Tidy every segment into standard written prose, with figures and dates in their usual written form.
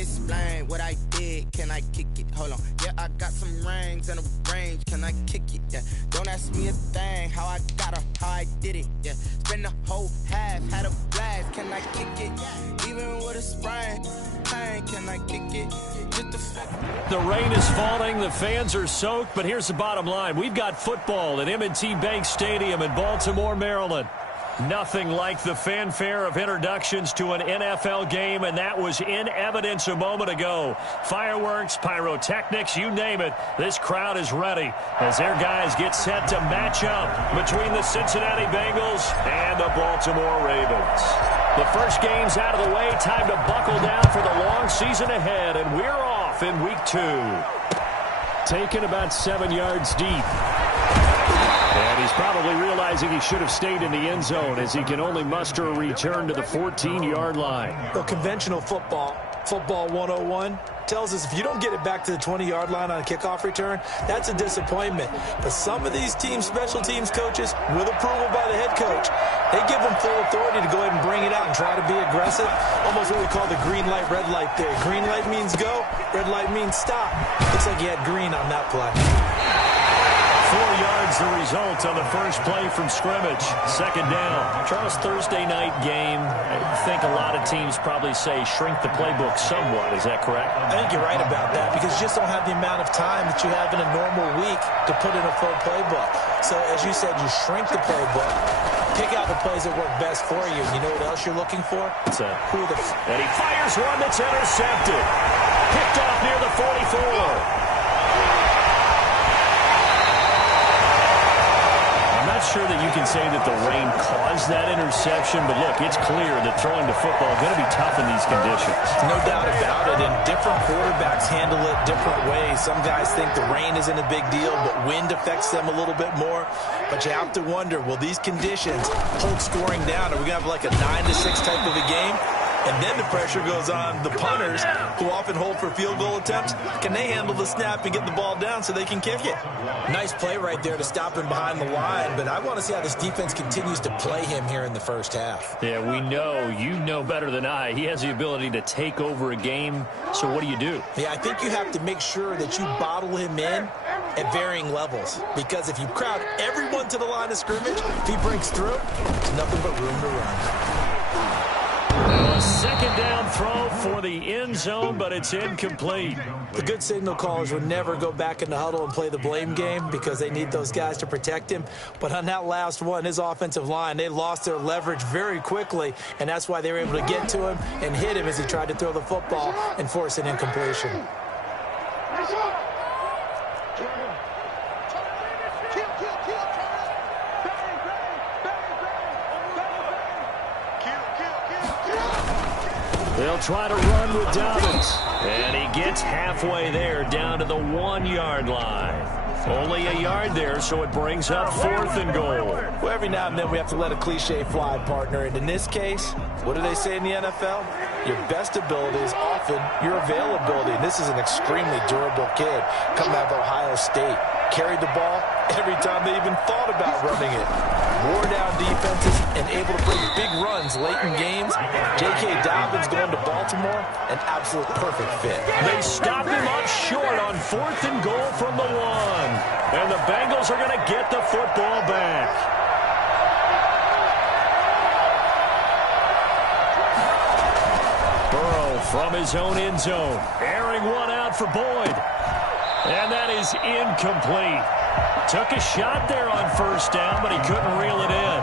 explain what I did. Can I kick it? Hold on. Yeah, I got some rings and a range. Can I kick it? Yeah. Don't ask me a thing. How I got her, how I did it. Yeah. Spend the whole half, had a blast. Can I kick it? Even with a sprain. Pain, can I kick it? The rain is falling. The fans are soaked. But here's the bottom line. We've got football at M&T Bank Stadium in Baltimore, Maryland. Nothing like the fanfare of introductions to an NFL game, and that was in evidence a moment ago. Fireworks, pyrotechnics, you name it. This crowd is ready as their guys get set to match up between the Cincinnati Bengals and the Baltimore Ravens. The first game's out of the way. Time to buckle down for the long season ahead, and we're off in week 2. Taken about 7 yards deep. And he's probably realizing he should have stayed in the end zone as he can only muster a return to the 14-yard line. Well, conventional football 101, tells us if you don't get it back to the 20-yard line on a kickoff return, that's a disappointment. But some of these teams, special teams coaches, with approval by the head coach, they give them full authority to go ahead and bring it out and try to be aggressive. Almost what we call the green light, red light theory. Green light means go, red light means stop. Looks like he had green on that play. 4 yards the result on the first play from scrimmage. Second down. Charles, Thursday night game, I think a lot of teams probably say shrink the playbook somewhat. Is that correct? I think you're right about that because you just don't have the amount of time that you have in a normal week to put in a full playbook. So, as you said, you shrink the playbook, pick out the plays that work best for you. You know what else you're looking for? And he fires one that's intercepted. Picked off near the 44. Not sure that you can say that the rain caused that interception, but look, it's clear that throwing the football is going to be tough in these conditions. No doubt about it, and different quarterbacks handle it different ways. Some guys think the rain isn't a big deal, but wind affects them a little bit more. But you have to wonder, will these conditions hold scoring down? Are we going to have like a 9-6 type of a game? And then the pressure goes on the punters, who often hold for field goal attempts. Can they handle the snap and get the ball down so they can kick it? Nice play right there to stop him behind the line, but I want to see how this defense continues to play him here in the first half. Yeah, we know. You know better than I. He has the ability to take over a game, so what do you do? Yeah, I think you have to make sure that you bottle him in at varying levels, because if you crowd everyone to the line of scrimmage, if he breaks through, there's nothing but room to run. A second down throw for the end zone, but it's incomplete. The good signal callers would never go back in the huddle and play the blame game because they need those guys to protect him. But on that last one, his offensive line, they lost their leverage very quickly, and that's why they were able to get to him and hit him as he tried to throw the football and force an incompletion. They'll try to run with Dobbins. And he gets halfway there, down to the 1-yard line. Only a yard there, so it brings up 4th and goal. Well, every now and then we have to let a cliche fly, partner. And in this case, what do they say in the NFL? Your best ability is often your availability. And this is an extremely durable kid coming out of Ohio State. Carried the ball every time they even thought about running it. Wore down defenses and able to bring big runs late in games. J.K. Dobbins going to Baltimore, an absolute perfect fit. They stop him up short on 4th and goal from the 1. And the Bengals are going to get the football back. Burrow from his own end zone. Airing one out for Boyd. And that is incomplete. Took a shot there on first down, but he couldn't reel it in.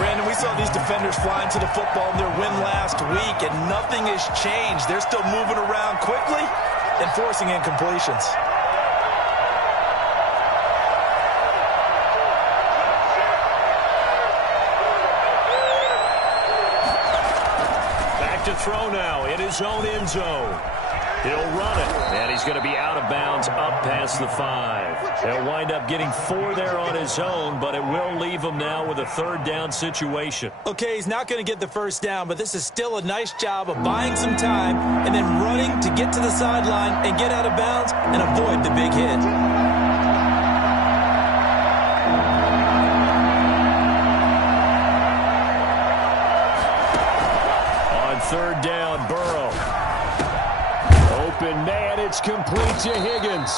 Brandon, we saw these defenders flying to the football in their win last week, and nothing has changed. They're still moving around quickly and forcing incompletions. Back to throw now in his own end zone. He'll run it, and he's going to be out of bounds up past the 5. He'll wind up getting 4 there on his own, but it will leave him now with a 3rd down situation. Okay, he's not going to get the first down, but this is still a nice job of buying some time and then running to get to the sideline and get out of bounds and avoid the big hit. On 3rd down, Burrow. Open man, it's complete to Higgins.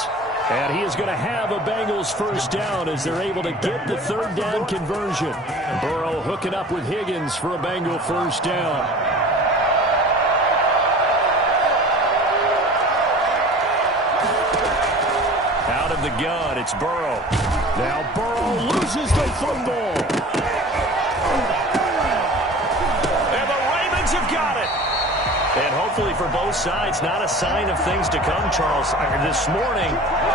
And he is going to have a Bengals first down as they're able to get the third down conversion. Burrow hooking up with Higgins for a Bengal first down. Out of the gun, it's Burrow. Now Burrow loses the football. And the Ravens have got it. And hopefully for both sides, not a sign of things to come, Charles. This morning,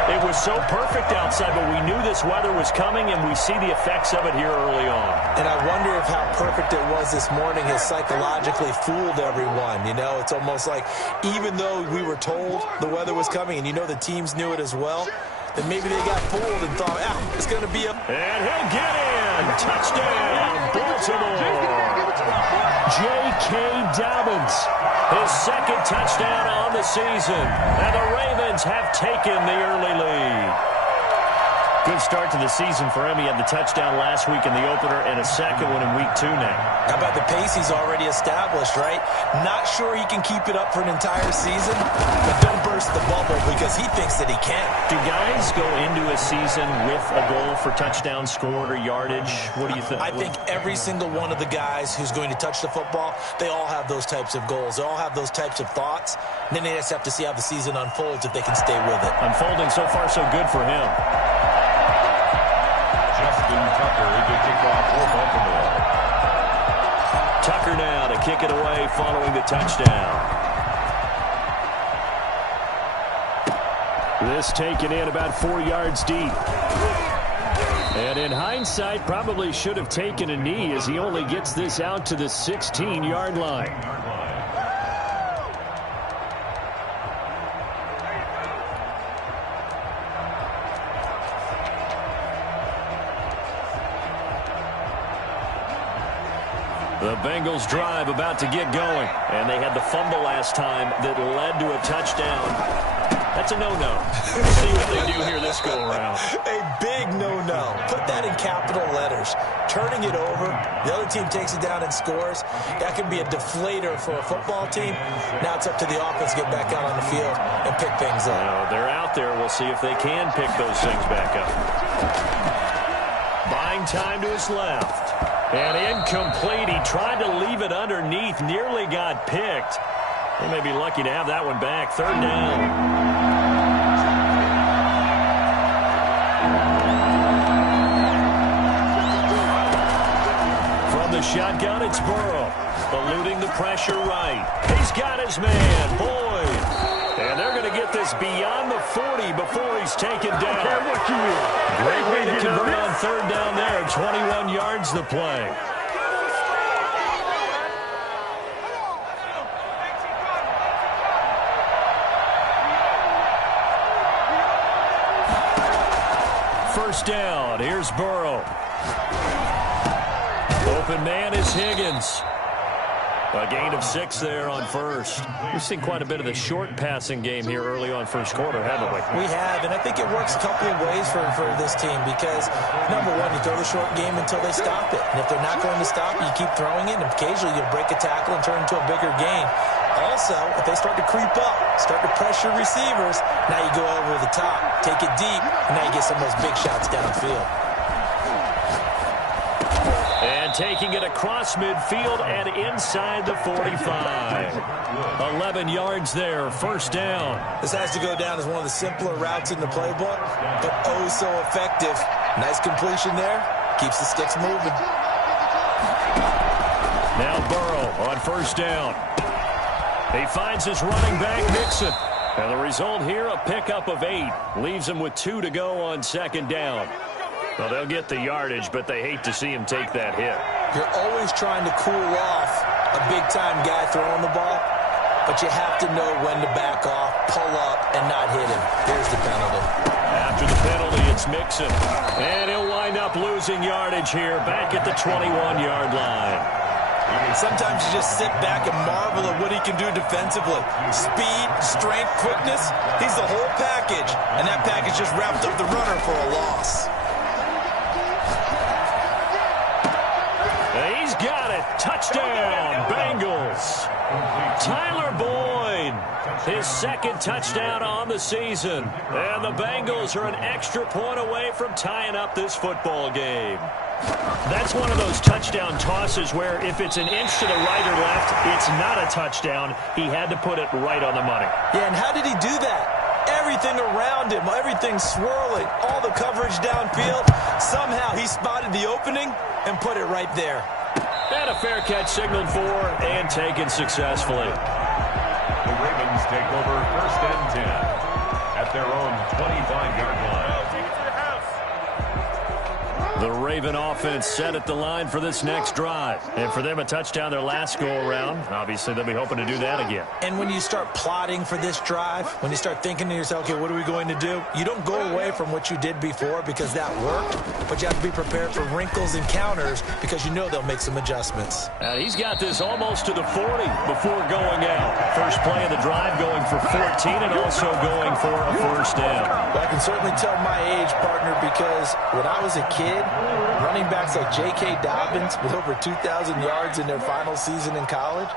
it was so perfect outside, but we knew this weather was coming, and we see the effects of it here early on. And I wonder if how perfect it was this morning has psychologically fooled everyone. You know, it's almost like even though we were told the weather was coming, and you know the teams knew it as well, then maybe they got fooled and thought, it's going to be a... And he'll get in. Touchdown, Baltimore. J.K. Dobbins, his second touchdown on the season. And the Ravens have taken the early lead. Good start to the season for him. He had the touchdown last week in the opener and a second one in week 2 now. How about the pace he's already established, right? Not sure he can keep it up for an entire season, but don't burst the bubble because he thinks that he can. Do guys go into a season with a goal for touchdown scored or yardage? What do you think? I think every single one of the guys who's going to touch the football, they all have those types of goals. They all have those types of thoughts. And then they just have to see how the season unfolds if they can stay with it. Unfolding so far so good for him. Tucker now to kick it away following the touchdown. This taken in about 4 yards deep. And in hindsight, probably should have taken a knee as he only gets this out to the 16-yard line. The Bengals drive about to get going. And they had the fumble last time that led to a touchdown. That's a no-no. We'll see what they do here this go-around. A big no-no. Put that in capital letters. Turning it over, the other team takes it down and scores. That can be a deflator for a football team. Now it's up to the offense to get back out on the field and pick things up. Now, they're out there. We'll see if they can pick those things back up. Buying time to his left. And incomplete. He tried to leave it underneath. Nearly got picked. They may be lucky to have that one back. Third down. From the shotgun, it's Burrow. Eluding the pressure right. He's got his man, Boyd. And they're going to get this beyond the 40 before he's taken down. Great way to convert on third down there. 21 yards the play. First down. Here's Burrow. Open man is Higgins. A gain of 6 there on first. We've seen quite a bit of the short passing game here early on first quarter, haven't we? We have, and I think it works a couple of ways for this team because, number one, you throw the short game until they stop it. And if they're not going to stop it, you keep throwing it, and occasionally you'll break a tackle and turn it into a bigger gain. Also, if they start to creep up, start to pressure receivers, now you go over the top, take it deep, and now you get some of those big shots downfield. And taking it across midfield and inside the 45. 11 yards there, first down. This has to go down as one of the simpler routes in the playbook, but oh so effective. Nice completion there. Keeps the sticks moving. Now Burrow on first down. He finds his running back, Mixon. And the result here, a pickup of 8. Leaves him with 2 to go on second down. Well, they'll get the yardage, but they hate to see him take that hit. You're always trying to cool off a big-time guy throwing the ball, but you have to know when to back off, pull up, and not hit him. There's the penalty. After the penalty, it's Mixon. And he'll wind up losing yardage here, back at the 21-yard line. Sometimes you just sit back and marvel at what he can do defensively. Speed, strength, quickness, he's the whole package. And that package just wrapped up the runner for a loss. He's got it. Touchdown, Bengals. Tyler Boyd, his second touchdown on the season. And the Bengals are an extra point away from tying up this football game. That's one of those touchdown tosses where if it's an inch to the right or left, it's not a touchdown. He had to put it right on the money. Yeah, and how did he do that? Everything around him, everything swirling, all the coverage downfield. Somehow he spotted the opening and put it right there. And a fair catch signaled for and taken successfully. The Ravens take over 1st and 10 at their own 25-yard line. The Raven offense set at the line for this next drive. And for them, a touchdown their last go-around. Obviously, they'll be hoping to do that again. And when you start plotting for this drive, when you start thinking to yourself, okay, what are we going to do? You don't go away from what you did before because that worked, but you have to be prepared for wrinkles and counters because you know they'll make some adjustments. And he's got this almost to the 40 before going out. First play of the drive going for 14 and also going for a first down. Well, I can certainly tell my age, partner, because when I was a kid, running backs like J.K. Dobbins with over 2,000 yards in their final season in college,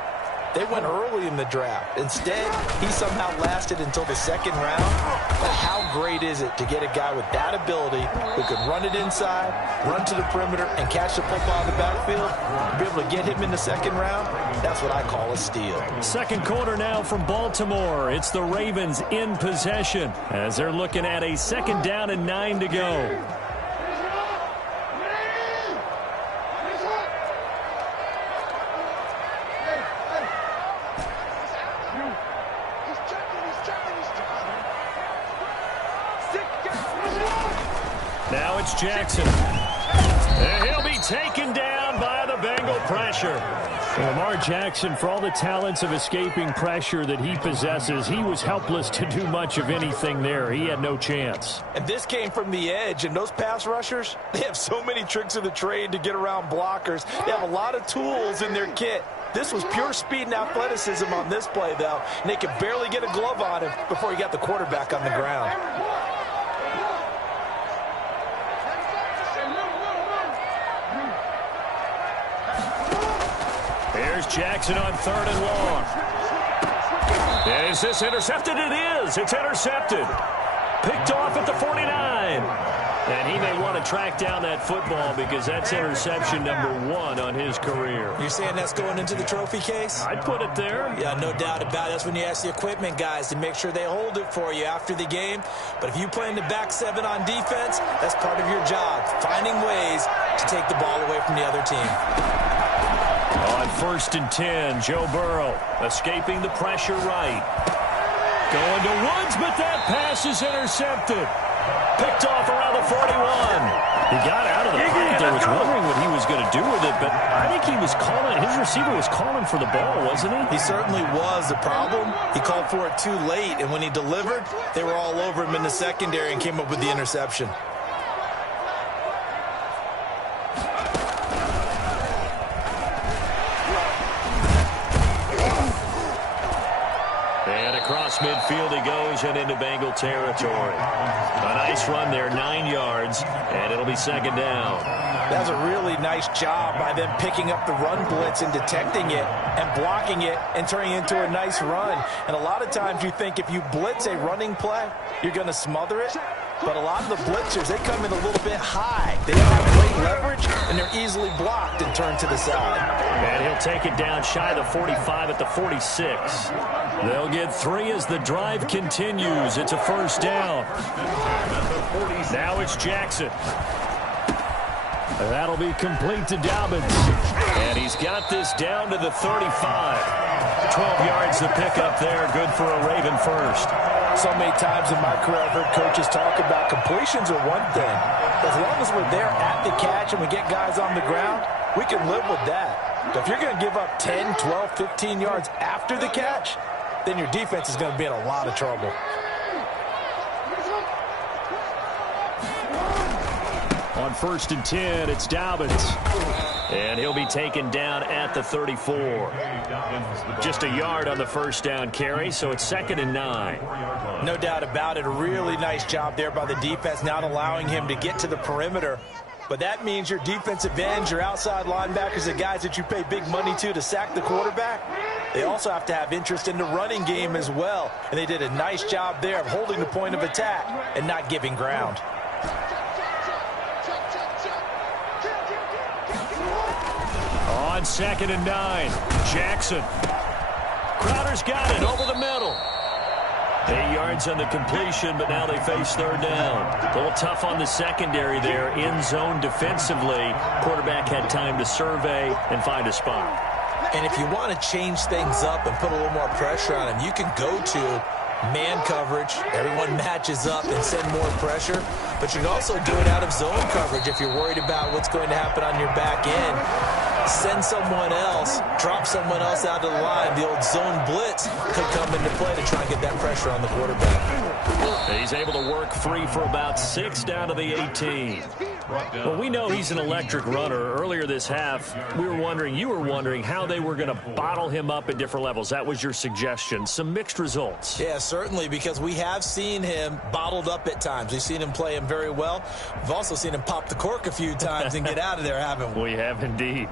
they went early in the draft. Instead, he somehow lasted until the second round. But how great is it to get a guy with that ability who can run it inside, run to the perimeter, and catch the football in the backfield? To be able to get him in the second round, that's what I call a steal. Second quarter now from Baltimore. It's the Ravens in possession as they're looking at a 2nd down and 9 to go. Now it's Jackson. And he'll be taken down by the Bengal pressure. Lamar Jackson, for all the talents of escaping pressure that he possesses, he was helpless to do much of anything there. He had no chance. And this came from the edge, and those pass rushers, they have so many tricks of the trade to get around blockers. They have a lot of tools in their kit. This was pure speed and athleticism on this play, though, and they could barely get a glove on him before he got the quarterback on the ground. Here's Jackson on 3rd and long. Is this intercepted? It is. It's intercepted. Picked off at the 49. And he may want to track down that football because that's interception number 1 on his career. You're saying that's going into the trophy case? I'd put it there. Yeah, no doubt about it. That's when you ask the equipment guys to make sure they hold it for you after the game. But if you play in the back 7 on defense, that's part of your job, finding ways to take the ball away from the other team. On 1st and 10, Joe Burrow escaping the pressure right. Going to Woods, but that pass is intercepted. Picked off around the 41. He got out of the pocket there. Was wondering what he was going to do with it, but I think he was calling. His receiver was calling for the ball, wasn't he? He certainly was. The problem, he called for it too late, and when he delivered, they were all over him in the secondary and came up with the interception. Across midfield he goes and into Bengal territory. A nice run there, 9 yards, and it'll be 2nd down. That's a really nice job by them picking up the run blitz and detecting it and blocking it and turning it into a nice run. And a lot of times you think if you blitz a running play, you're going to smother it. But a lot of the blitzers, they come in a little bit high. They don't have great leverage, and they're easily blocked and turned to the side. And he'll take it down shy of the 45 at the 46. They'll get 3 as the drive continues. It's a 1st down. Now it's Jackson. That'll be complete to Dobbins. And he's got this down to the 35. 12 yards to pick up there. Good for a Raven first. So many times in my career I've heard coaches talk about completions are one thing. As long as we're there at the catch and we get guys on the ground, we can live with that. But if you're going to give up 10, 12, 15 yards after the catch, then your defense is going to be in a lot of trouble. On 1st and 10, it's Dobbins. And he'll be taken down at the 34. Just a yard on the 1st down carry, so it's 2nd and 9. No doubt about it. A really nice job there by the defense, not allowing him to get to the perimeter but that means your defensive ends, your outside linebackers, the guys that you pay big money to sack the quarterback, they also have to have interest in the running game as well. And they did a nice job there of holding the point of attack and not giving ground. On 2nd and 9, Jackson. Crowder's got it over the middle. 8 yards on the completion, but now they face 3rd down. A little tough on the secondary there. In zone defensively. Quarterback had time to survey and find a spot. And if you want to change things up and put a little more pressure on him, you can go to man coverage. Everyone matches up and send more pressure. But you can also do it out of zone coverage if you're worried about what's going to happen on your back end. Send someone else, drop someone else out of the line. The old zone blitz could come into play to try and get that pressure on the quarterback. He's able to work free for about 6 down to the 18. Well, we know he's an electric runner. Earlier this half, you were wondering how they were going to bottle him up at different levels. That was your suggestion. Some mixed results. Yeah, certainly, because we have seen him bottled up at times. We've seen him play him very well. We've also seen him pop the cork a few times and get out of there, haven't we? We have indeed.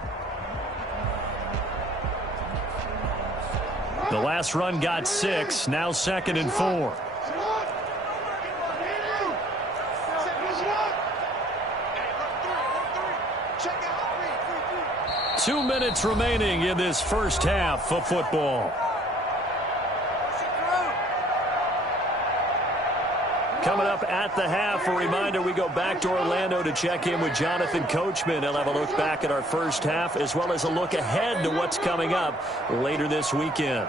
The last run got 6, now 2nd and 4. Two minutes remaining in this first half of football. Coming up at the half, a reminder, we go back to Orlando to check in with Jonathan Coachman. He'll have a look back at our first half as well as a look ahead to what's coming up later this weekend.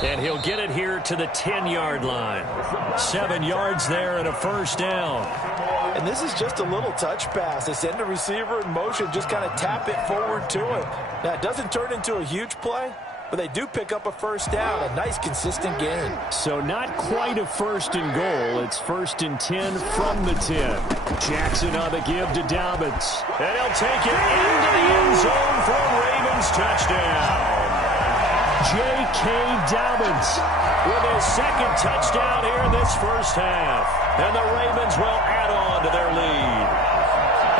And he'll get it here to the 10-yard line. 7 yards there and a first down. And this is just a little touch pass. They send the receiver in motion, just kind of tap it forward to him. Now, it doesn't turn into a huge play, but they do pick up a first down, a nice, consistent gain. So not quite a 1st and goal. It's 1st and 10 from the 10. Jackson on the give to Dobbins. And he'll take it into the end zone for a Ravens touchdown. J.K. Dobbins with his 2nd touchdown here in this first half. And the Ravens will add on to their lead.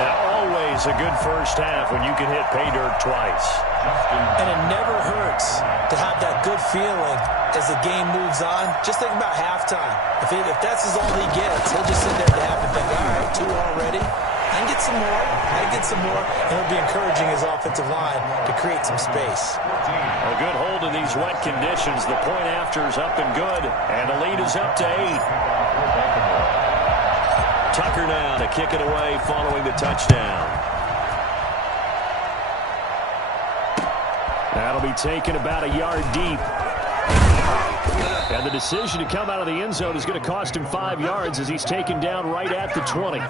And always a good first half when you can hit pay dirt twice. And it never hurts to have that good feeling as the game moves on. Just think about halftime. If that's all he gets, he'll just sit there at half and think, all right, 2 already. I can get some more. I can get some more. And he'll be encouraging his offensive line to create some space. A good hold in these wet conditions. The point after is up and good. And the lead is up to 8. Tucker now to kick it away following the touchdown. That'll be taken about a yard deep. And the decision to come out of the end zone is going to cost him 5 yards as he's taken down right at the 20.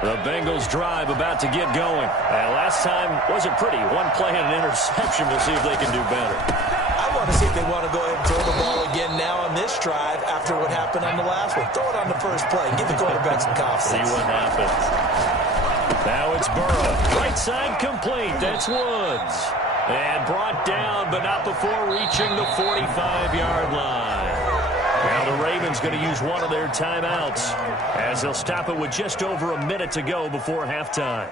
The Bengals drive about to get going. And last time wasn't pretty. One play and an interception. We'll see if they can do better. I want to see if they want to go ahead and throw the ball again now on this drive after what happened on the last one. Throw it on the first play. Give the quarterback some confidence. See what happens. Now it's Burrow. Right side complete. That's Woods. And brought down, but not before reaching the 45-yard line. Now the Ravens going to use one of their timeouts as they'll stop it with just over a minute to go before halftime.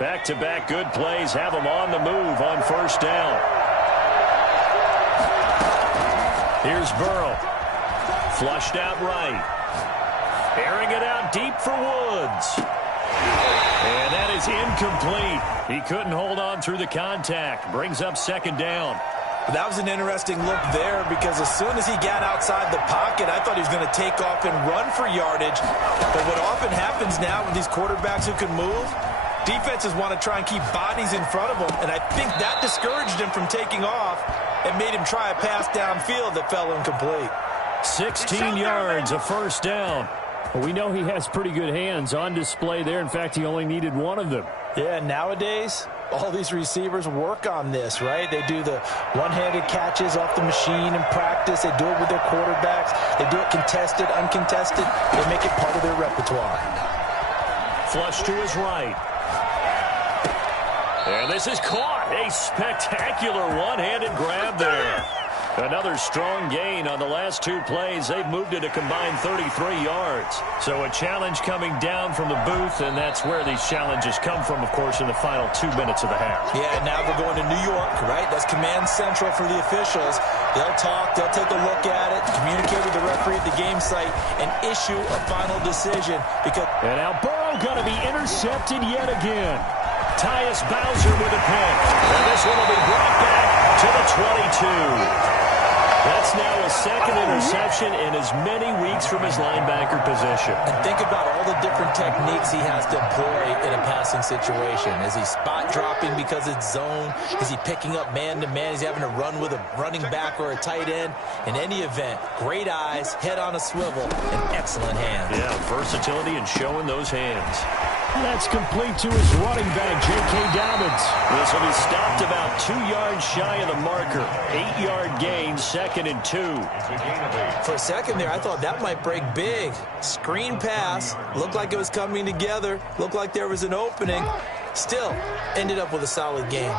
Back-to-back good plays have them on the move on first down. Here's Burrow. Flushed out right. Airing it out deep for Woods. And that is incomplete. He couldn't hold on through the contact. Brings up 2nd down. That was an interesting look there because as soon as he got outside the pocket, I thought he was going to take off and run for yardage. But what often happens now with these quarterbacks who can move, defenses want to try and keep bodies in front of them, and I think that discouraged him from taking off and made him try a pass downfield that fell incomplete. 16 yards, a first down. Well, we know he has pretty good hands on display there. In fact, he only needed one of them. Yeah, nowadays, all these receivers work on this, right? They do the one-handed catches off the machine in practice. They do it with their quarterbacks. They do it contested, uncontested. They make it part of their repertoire. Flush to his right. And this is caught. A spectacular one-handed grab there. Another strong gain on the last 2 plays. They've moved it a combined 33 yards. So a challenge coming down from the booth, and that's where these challenges come from, of course, in the final 2 minutes of the half. Yeah, now they're going to New York, right? That's command central for the officials. They'll talk, they'll take a look at it, communicate with the referee at the game site, and issue a final decision. And now Burrow going to be intercepted yet again. Tyus Bowser with a pick. And this one will be brought back to the 22. That's now a second interception in as many weeks from his linebacker position. And think about all the different techniques he has to employ in a passing situation. Is he spot dropping because it's zone? Is he picking up man-to-man? Is he having to run with a running back or a tight end? In any event, great eyes, head on a swivel, and excellent hands. Yeah, versatility and showing those hands. That's complete to his running back, J.K. Dobbins. This will be stopped about 2 yards shy of the marker. 8-yard gain, 2nd and 2. For a second there, I thought that might break big. Screen pass. Looked like it was coming together. Looked like there was an opening. Still, ended up with a solid game.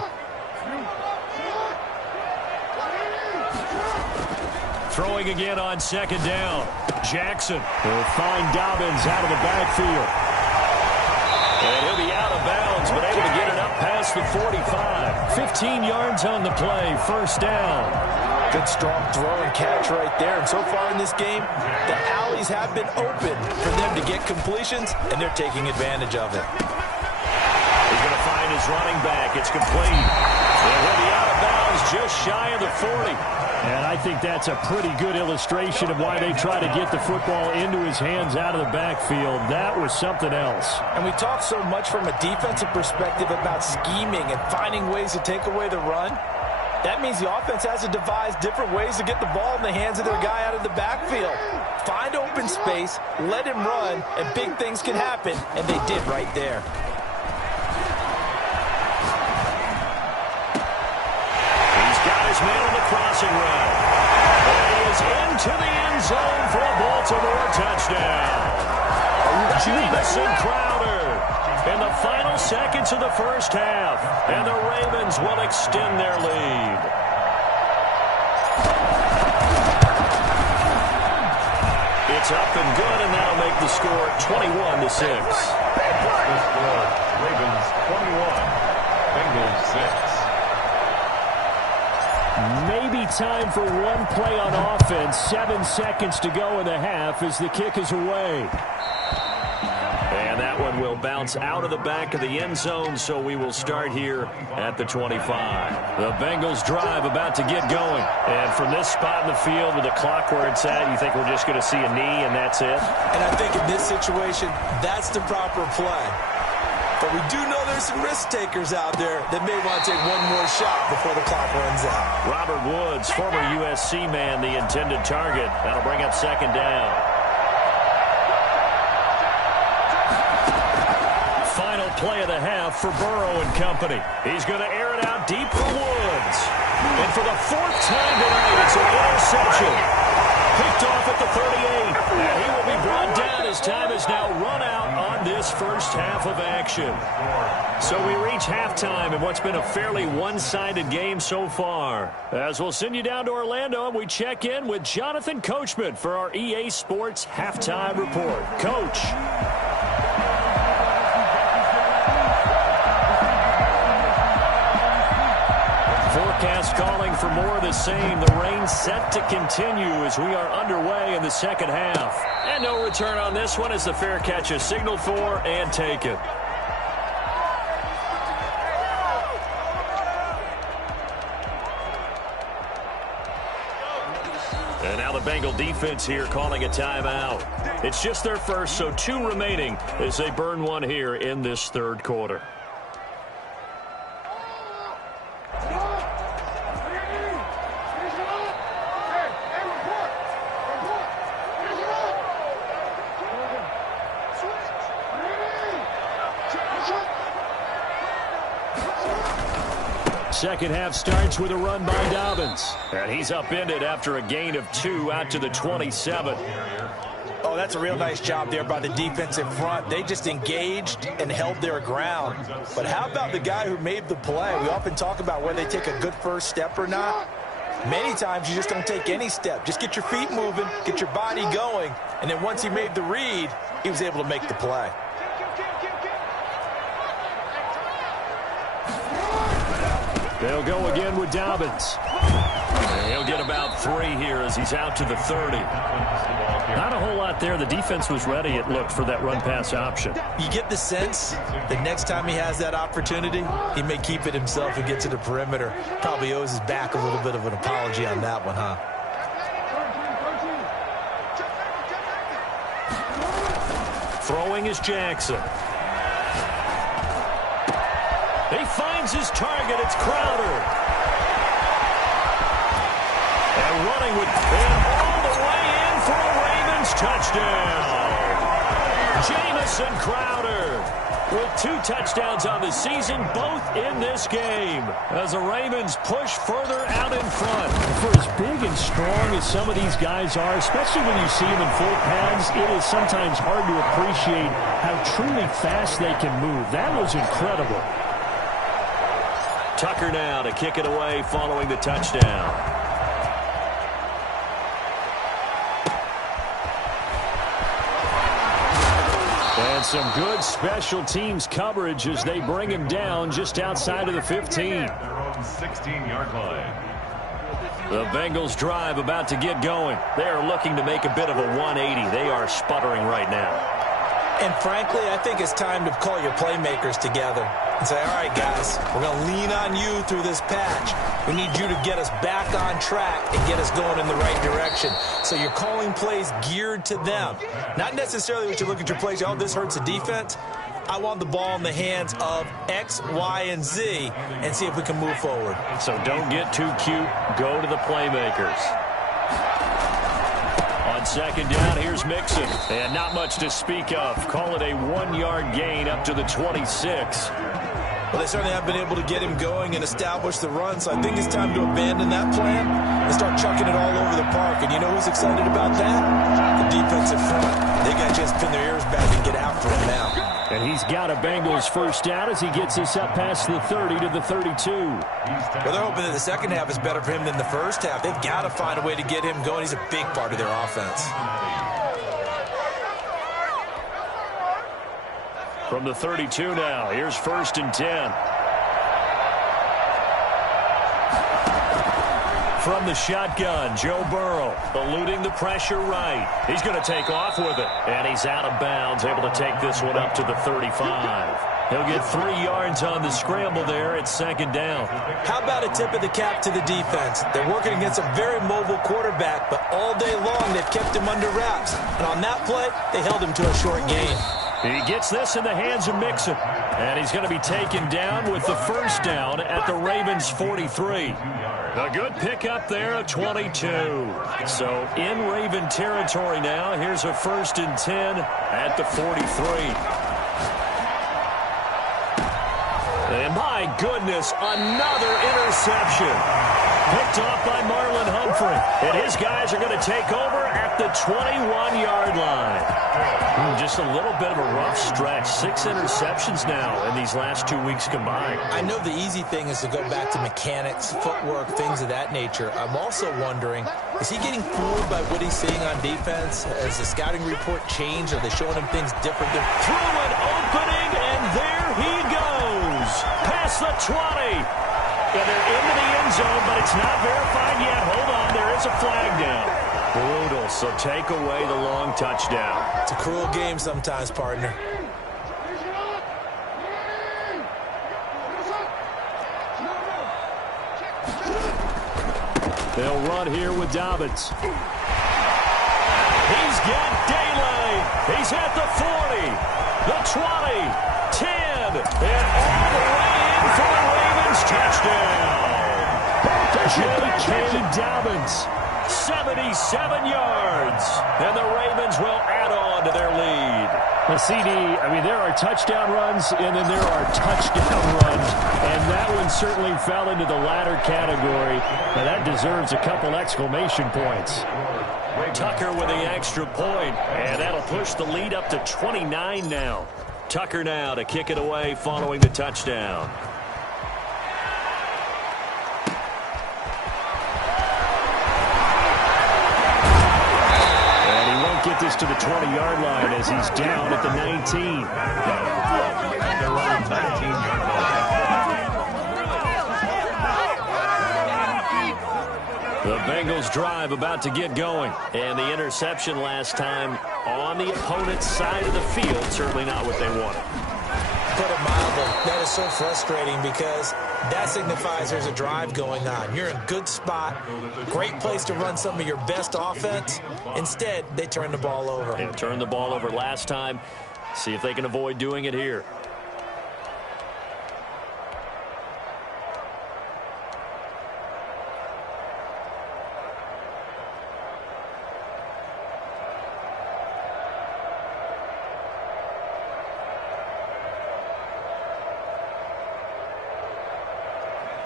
Throwing again on 2nd down. Jackson will find Dobbins out of the backfield. And he'll be out of bounds, but able to get it up past the 45. 15 yards on the play, 1st down. Good strong throw and catch right there. And so far in this game, the alleys have been open for them to get completions, and they're taking advantage of it. He's going to find his running back. It's complete. And he'll be out of bounds just shy of the 40. And I think that's a pretty good illustration of why they try to get the football into his hands out of the backfield. That was something else. And we talk so much from a defensive perspective about scheming and finding ways to take away the run. That means the offense has to devise different ways to get the ball in the hands of their guy out of the backfield. Find open space, let him run, and big things can happen, and they did right there. Man on the crossing route. And he is into the end zone for a Baltimore touchdown. Jamison Crowder in the final seconds of the 1st half. And the Ravens will extend their lead. It's up and good, and that'll make the score 21-6. The score, Ravens 21, Bengals 6. Maybe time for one play on offense. 7 seconds to go in the half as the kick is away. And that one will bounce out of the back of the end zone, so we will start here at the 25. The Bengals drive about to get going. And from this spot in the field with the clock where it's at, you think we're just going to see a knee and that's it? And I think in this situation, that's the proper play. But we do know there's some risk takers out there that may want to take one more shot before the clock runs out. Robert Woods, former USC man, the intended target. That'll bring up 2nd down. Final play of the half for Burrow and company. He's going to air it out deep for Woods. And for the 4th time tonight, it's an interception. Picked off at the 38. And he will be brought down as time is now run out on this 1st half of action. So we reach halftime in what's been a fairly one-sided game so far. As we'll send you down to Orlando, and we check in with Jonathan Coachman for our EA Sports Halftime Report. Coach. Forecast calling for more of the same. The rain set to continue as we are underway in the 2nd half. And no return on this one as the fair catch is signaled for and taken. And now the Bengal defense here calling a timeout. It's just their first, so 2 remaining as they burn one here in this 3rd quarter. second half starts with a run by Dobbins. And he's upended after a gain of 2 out to the 27. Oh, that's a real nice job there by the defensive front. They just engaged and held their ground. But how about the guy who made the play? We often talk about whether they take a good first step or not. Many times you just don't take any step. Just get your feet moving, get your body going, and then once he made the read, he was able to make the play. They'll go again with Dobbins. He'll get about 3 here as he's out to the 30. Not a whole lot there. The defense was ready, it looked, for that run-pass option. You get the sense that next time he has that opportunity, he may keep it himself and get to the perimeter. Probably owes his back a little bit of an apology on that one, huh? Throwing is Jackson. He finds his target. It's Crowder. And running with all the way in for a Ravens touchdown. Jamison Crowder with 2 touchdowns on the season, both in this game, as the Ravens push further out in front. For as big and strong as some of these guys are, especially when you see them in full pads, it is sometimes hard to appreciate how truly fast they can move. That was incredible. Tucker now to kick it away following the touchdown. And some good special teams coverage as they bring him down just outside of the 15. Their own 16-yard line. The Bengals drive about to get going. They are looking to make a bit of a 180. They are sputtering right now. And frankly, I think it's time to call your playmakers together and say, all right, guys, we're going to lean on you through this patch. We need you to get us back on track and get us going in the right direction. So you're calling plays geared to them. Not necessarily what you look at your plays, oh, this hurts the defense. I want the ball in the hands of X, Y, and Z and see if we can move forward. So don't get too cute. Go to the playmakers. On second down, here's Mixon. And not much to speak of. Call it a 1-yard gain up to the 26. Well, they certainly have been able to get him going and establish the run, so I think it's time to abandon that plan and start chucking it all over the park. And you know who's excited about that? The defensive front. They got to just pin their ears back and get after him now. And he's got a Bengals first down as he gets us up past the 30 to the 32. Well, they're hoping that the second half is better for him than the first half. They've got to find a way to get him going. He's a big part of their offense. From the 32 now, here's 1st and 10. From the shotgun, Joe Burrow eluding the pressure right. He's going to take off with it, and he's out of bounds, able to take this one up to the 35. He'll get 3 yards on the scramble there. It's 2nd down. How about a tip of the cap to the defense? They're working against a very mobile quarterback, but all day long they've kept him under wraps. And on that play, they held him to a short gain. He gets this in the hands of Mixon, and he's going to be taken down with the first down at the Ravens' 43. A good pickup there at 22. So in Raven territory now, here's a 1st and 10 at the 43. And my goodness, another interception. Picked off by Marlon Humphrey. And his guys are going to take over at the 21-yard line. Just a little bit of a rough stretch. 6 interceptions now in these last 2 weeks combined. I know the easy thing is to go back to mechanics, footwork, things of that nature. I'm also wondering, is he getting fooled by what he's seeing on defense? Has the scouting report changed? Are they showing him things different? Through an opening, and there he goes. Past the 20. And they're into the end zone, but it's not verified yet. Hold on, there is a flag down. Brutal, so take away the long touchdown. It's a cruel game sometimes, partner. They'll run here with Dobbins. He's got daylight. He's at the 40, the 20, 10, and all the way in for the Ravens touchdown. J.K. Dobbins, 77 yards, and the Ravens will add on to their lead. Well, CD, I mean, there are touchdown runs, and then there are touchdown runs, and that one certainly fell into the latter category. Now, that deserves a couple exclamation points. Tucker with the extra point, and that'll push the lead up to 29 now. Tucker now to kick it away following the touchdown. Get this to the 20-yard line as he's down at the 19. Their own 19-yard line. The Bengals drive about to get going. And the interception last time on the opponent's side of the field, certainly not what they wanted. Put it mildly, that is so frustrating because that signifies there's a drive going on. You're in a good spot, great place to run some of your best offense. Instead, they turn the ball over. They turned the ball over last time. See if they can avoid doing it here.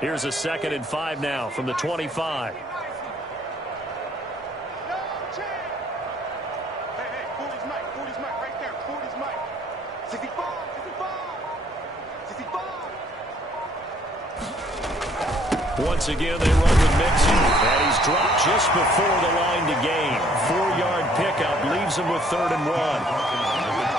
Here's a 2nd and 5 now from the 25. Once again, they run with Mixon, and he's dropped just before the line to gain. 4-yard pickup leaves him with 3rd and 1.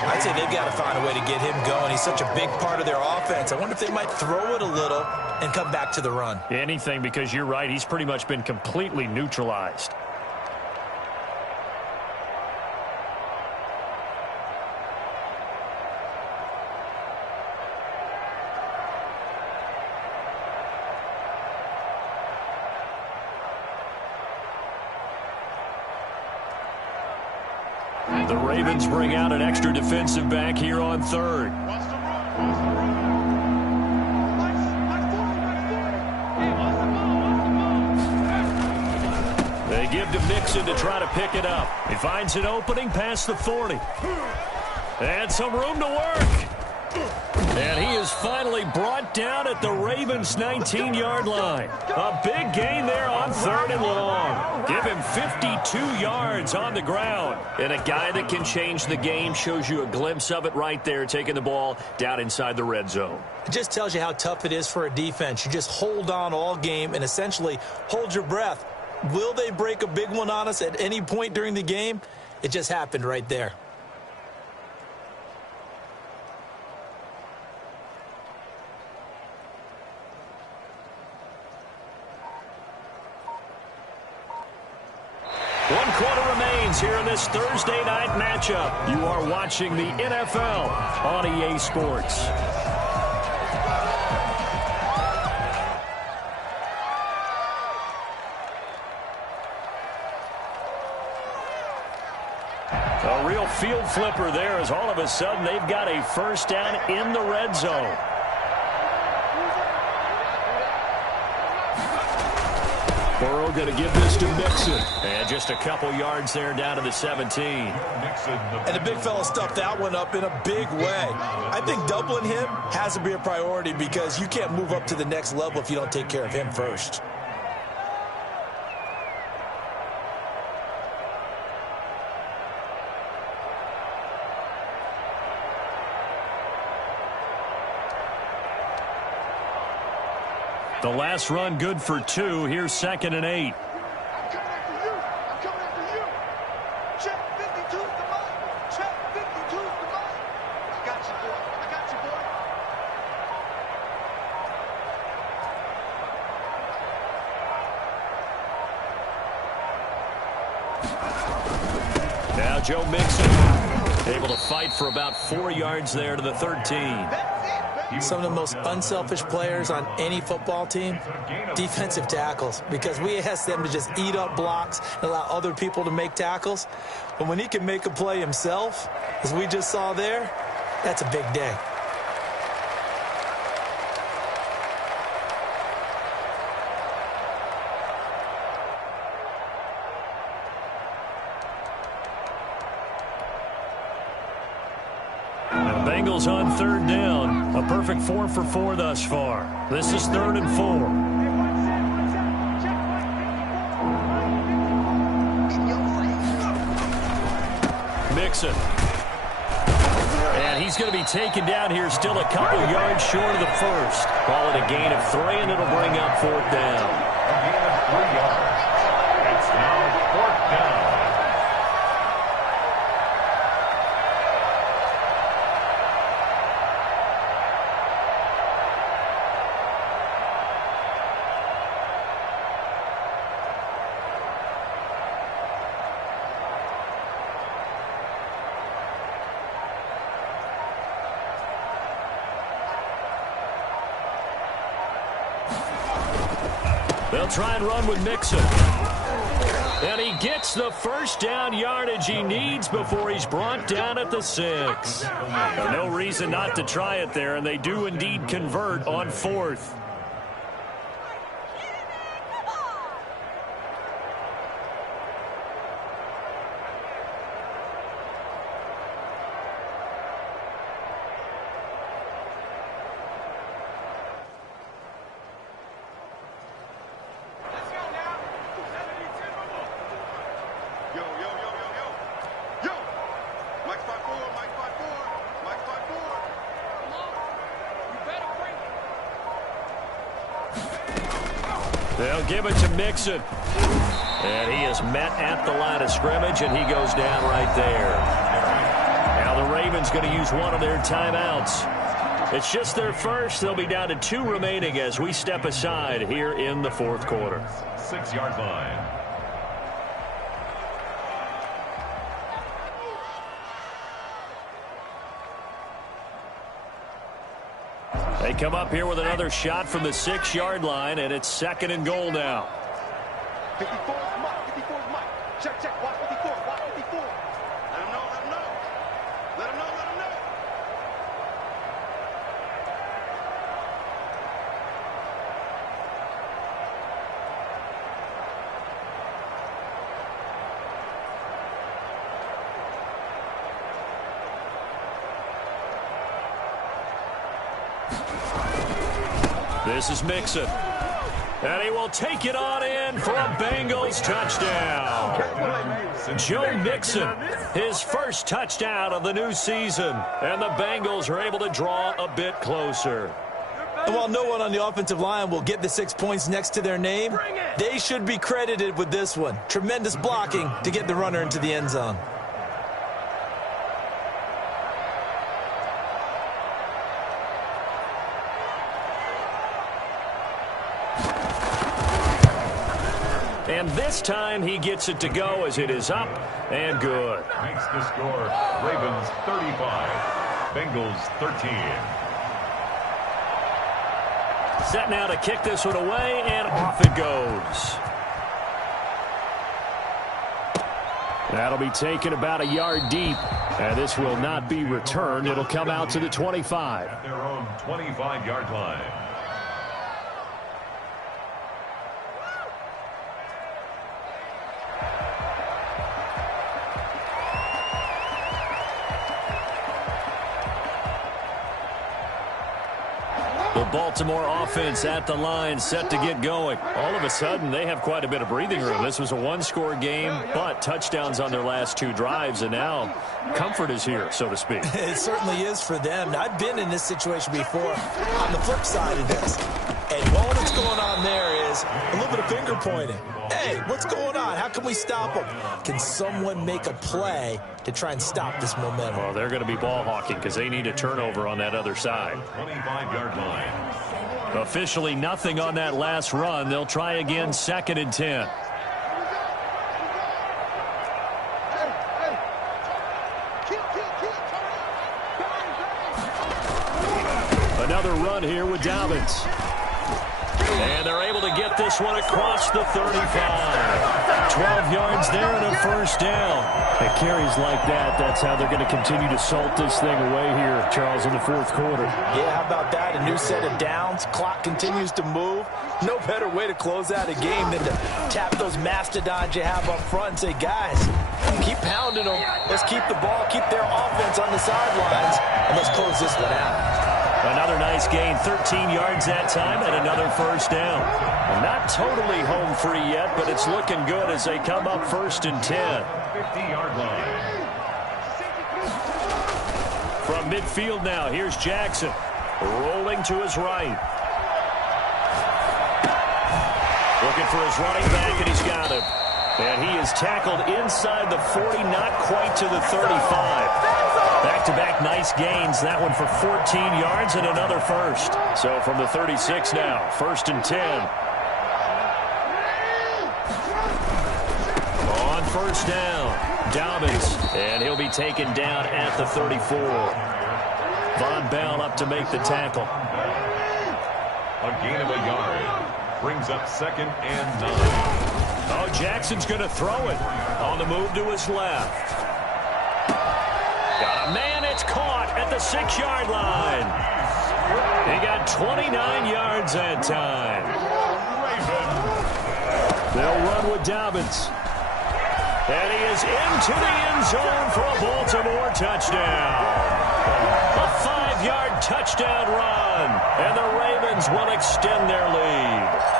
I'd say they've got to find a way to get him going. He's such a big part of their offense. I wonder if they might throw it a little and come back to the run. Anything, because you're right. He's pretty much been completely neutralized. The Ravens bring out an extra defensive back here on 3rd. They give to Mixon to try to pick it up. He finds an opening past the 40. And some room to work. And he is finally brought down at the Ravens' 19-yard line. A big gain there on 3rd and long. Give him 52 yards on the ground. And a guy that can change the game shows you a glimpse of it right there, taking the ball down inside the red zone. It just tells you how tough it is for a defense. You just hold on all game and essentially hold your breath. Will they break a big one on us at any point during the game? It just happened right there. One quarter remains here in this Thursday night matchup. You are watching the NFL on EA Sports. A real field flipper there as all of a sudden they've got a first down in the red zone. Burrow going to give this to Mixon. And just a couple yards there down to the 17. And the big fella stuffed that one up in a big way. I think doubling him has to be a priority because you can't move up to the next level if you don't take care of him first. The last run good for 2. Here's 2nd and 8. I'm coming after you. I'm coming after you. Check 52's the money. Check 52's the money. I got you, boy. I got you, boy. Now Joe Mixon able to fight for about 4 yards there to the 13. Some of the most unselfish players on any football team, defensive tackles, because we ask them to just eat up blocks and allow other people to make tackles. But when he can make a play himself, as we just saw there, that's a big day. Bengals on 3rd down. A perfect 4 for 4 thus far. This is 3rd and 4. Mixon. And he's going to be taken down here, still a couple yards short of the first. Call it a gain of 3, and it'll bring up 4th down. A gain of 3 yards. It's now 4th down. They'll try and run with Mixon. And he gets the first down yardage he needs before he's brought down at the 6. No reason not to try it there, and they do indeed convert on 4th. They'll give it to Mixon. And he is met at the line of scrimmage, and he goes down right there. Now the Ravens going to use one of their timeouts. It's just their first. They'll be down to 2 remaining as we step aside here in the 4th quarter. 6-yard line. They come up here with another shot from the 6-yard line, and it's 2nd and goal now. 54 is Mike. 54 is Mike. Check, check. Watch 54. Watch 54. Let him know. Let him know. Let him know. Let him know. This is Mixon. And he will take it on in for a Bengals touchdown. Joe Mixon, his first touchdown of the new season. And the Bengals are able to draw a bit closer. And while no one on the offensive line will get the 6 points next to their name, they should be credited with this one. Tremendous blocking to get the runner into the end zone. And this time he gets it to go as it is up and good. Makes the score Ravens 35, Bengals 13. Set now to kick this one away, and off it goes. That'll be taken about a yard deep, and this will not be returned. It'll come out to the 25. At their own 25-yard line. The Baltimore offense at the line, set to get going. All of a sudden, they have quite a bit of breathing room. This was a one-score game, but touchdowns on their last 2 drives, and now comfort is here, so to speak. It certainly is for them. I've been in this situation before on the flip side of this. And all that's going on there is a little bit of finger pointing. Hey, what's going on? How can we stop them? Can someone make a play to try and stop this momentum? Well, they're going to be ball hawking because they need a turnover on that other side. 25-yard line. Officially nothing on that last run. They'll try again, 2nd and 10. Another run here with Dobbins. And they're able to get this one across the 35. 12 yards there and a first down. It carries like that. That's how they're going to continue to salt this thing away here, Charles, in the 4th quarter. Yeah, how about that? A new set of downs. Clock continues to move. No better way to close out a game than to tap those mastodons you have up front and say, guys, keep pounding them. Let's keep the ball, keep their offense on the sidelines, and let's close this one out. Another nice gain, 13 yards that time, and another first down. Not totally home free yet, but it's looking good as they come up 1st and 10. 50-yard line. From midfield now, here's Jackson. Rolling to his right. Looking for his running back, and he's got him. And he is tackled inside the 40, not quite to the 35. Back-to-back nice gains. That one for 14 yards and another first. So from the 36 now, 1st and 10. On first down, Dobbins. And he'll be taken down at the 34. Von Bell up to make the tackle. A gain of a yard. Brings up 2nd and 9. Oh, Jackson's going to throw it. On the move to his left. Got a man, it's caught at the 6-yard line. He got 29 yards that time. They'll run with Dobbins. And he is into the end zone for a Baltimore touchdown. A 5-yard touchdown run. And the Ravens will extend their lead.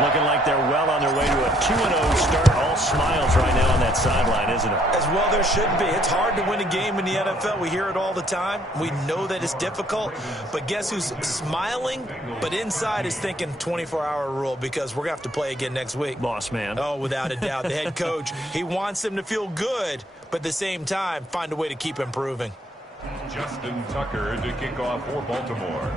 Looking like they're well on their way to a 2-0 start. All smiles right now on that sideline, isn't it? As well there should be. It's hard to win a game in the NFL. We hear it all the time. We know that it's difficult. But guess who's smiling? But inside is thinking 24-hour rule because we're going to have to play again next week. Boss man. Oh, without a doubt. The head coach, he wants them to feel good, but at the same time, find a way to keep improving. Justin Tucker to kick off for Baltimore.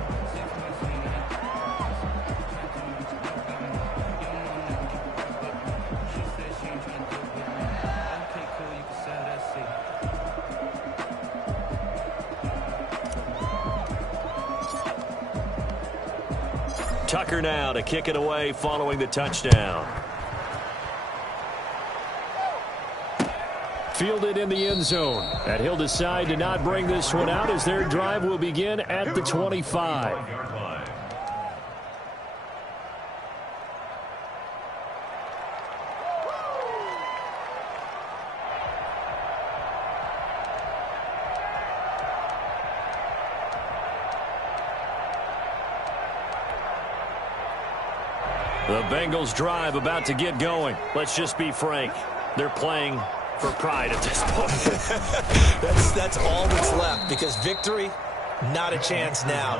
Tucker now to kick it away following the touchdown. Fielded in the end zone. And he'll decide to not bring this one out as their drive will begin at the 25. The Bengals drive about to get going. Let's just be frank. They're playing for pride at this point. That's all that's left because victory, not a chance now.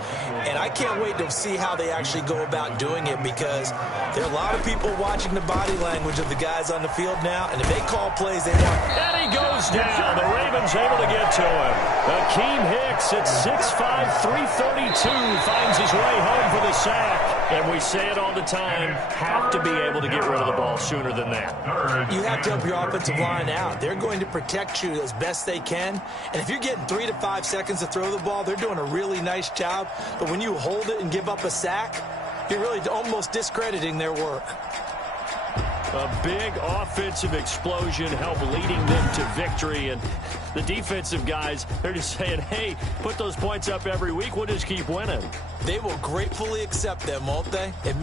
And I can't wait to see how they actually go about doing it because there are a lot of people watching the body language of the guys on the field now, and if they call plays, they want. And he goes down. The Ravens able to get to him. Akeem Hicks at 6'5", 332 finds his way home for the sack. And we say it all the time, have to be able to get rid of the ball sooner than that. You have to help your offensive line out. They're going to protect you as best they can. And if you're getting 3 to 5 seconds to throw the ball, they're doing a really nice job. But when you hold it and give up a sack, you're really almost discrediting their work. A big offensive explosion helped leading them to victory. And the defensive guys, they're just saying, hey, put those points up every week. We'll just keep winning. They will gratefully accept them, won't they? It makes